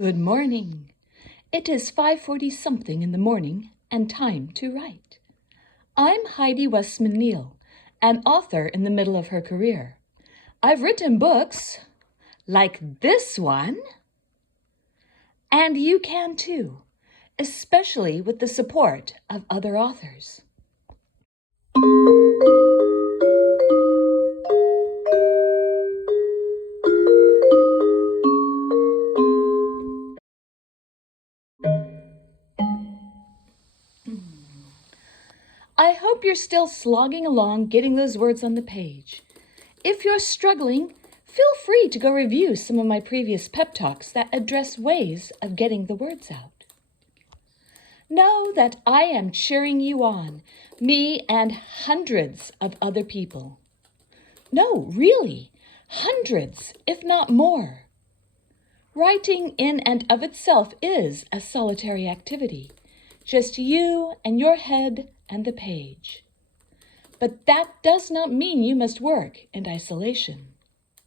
Good morning. It is 5:40 something in the morning and time to write. I'm Heidi Westman Neal, an author in the middle of her career. I've written books like this one, and you can too, especially with the support of other authors. I hope you're still slogging along getting those words on the page. If you're struggling, feel free to go review some of my previous pep talks that address ways of getting the words out. Know that I am cheering you on, me and hundreds of other people. No, really, hundreds, if not more. Writing in and of itself is a solitary activity, just you and your head and the page. But that does not mean you must work in isolation.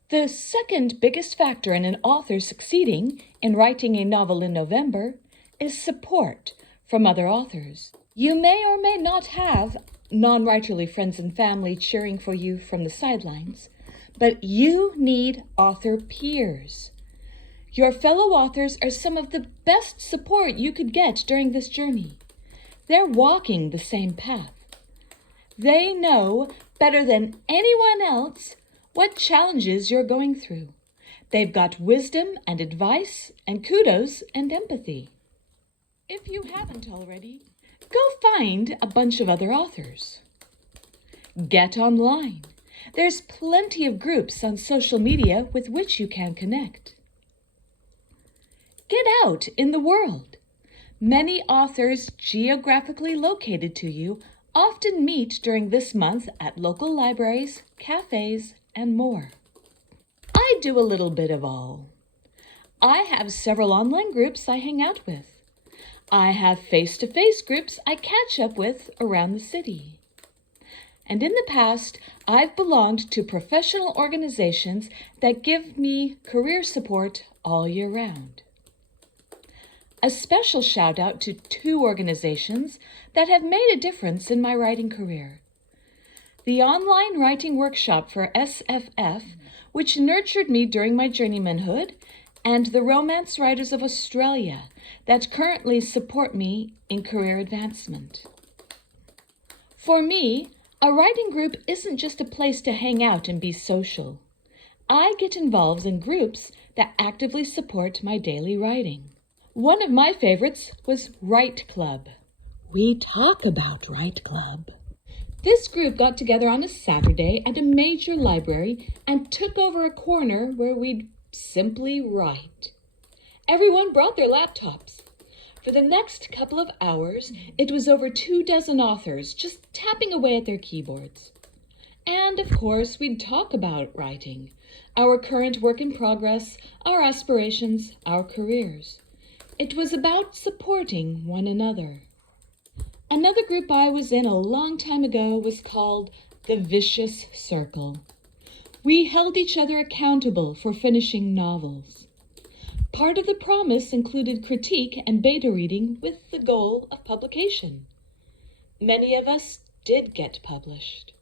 The second biggest factor in an author succeeding in writing a novel in November is support from other authors. You may or may not have non-writerly friends and family cheering for you from the sidelines, but you need author peers. Your fellow authors are some of the best support you could get during this journey. They're walking the same path. They know better than anyone else what challenges you're going through. They've got wisdom and advice and kudos and empathy. If you haven't already, go find a bunch of other authors. Get online. There's plenty of groups on social media with which you can connect. Get out in the world. Many authors geographically located to you often meet during this month at local libraries, cafes, and more. I do a little bit of all. I have several online groups I hang out with. I have face-to-face groups I catch up with around the city. And in the past, I've belonged to professional organizations that give me career support all year round. A special shout out to two organizations that have made a difference in my writing career. The Online Writing Workshop for SFF, which nurtured me during my journeymanhood, and the Romance Writers of Australia that currently support me in career advancement. For me, a writing group isn't just a place to hang out and be social. I get involved in groups that actively support my daily writing. One of my favorites was Write Club. We talk about Write Club. This group got together on a Saturday at a major library and took over a corner where we'd simply write. Everyone brought their laptops. For the next couple of hours, it was over 24 authors just tapping away at their keyboards. And of course, we'd talk about writing, our current work in progress, our aspirations, our careers. It was about supporting one another. Another group I was in a long time ago was called the Vicious Circle. We held each other accountable for finishing novels. Part of the promise included critique and beta reading with the goal of publication. Many of us did get published.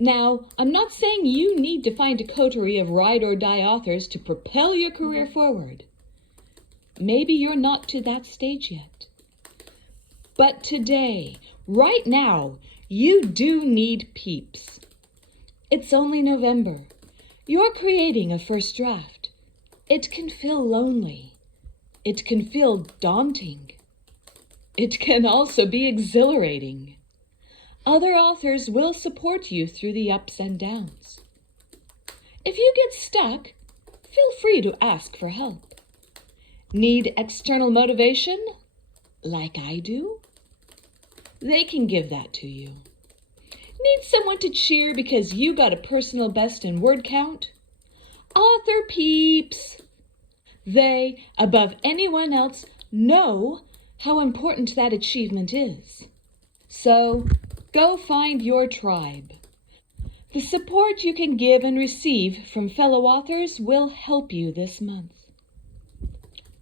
Now, I'm not saying you need to find a coterie of ride-or-die authors to propel your career forward. Maybe you're not to that stage yet. But today, right now, you do need peeps. It's only November. You're creating a first draft. It can feel lonely. It can feel daunting. It can also be exhilarating. Other authors will support you through the ups and downs. If you get stuck, feel free to ask for help. Need external motivation, like I do? They can give that to you. Need someone to cheer because you got a personal best in word count? Author peeps! They, above anyone else, know how important that achievement is. So, go find your tribe. The support you can give and receive from fellow authors will help you this month.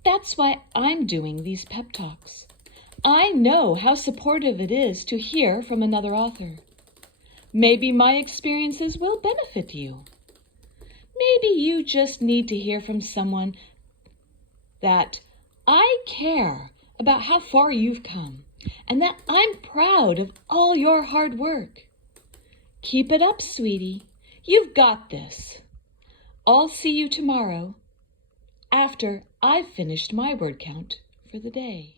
That's why I'm doing these pep talks. I know how supportive it is to hear from another author. Maybe my experiences will benefit you. Maybe you just need to hear from someone that I care about how far you've come and that I'm proud of all your hard work. Keep it up, sweetie. You've got this. I'll see you tomorrow after I've finished my word count for the day.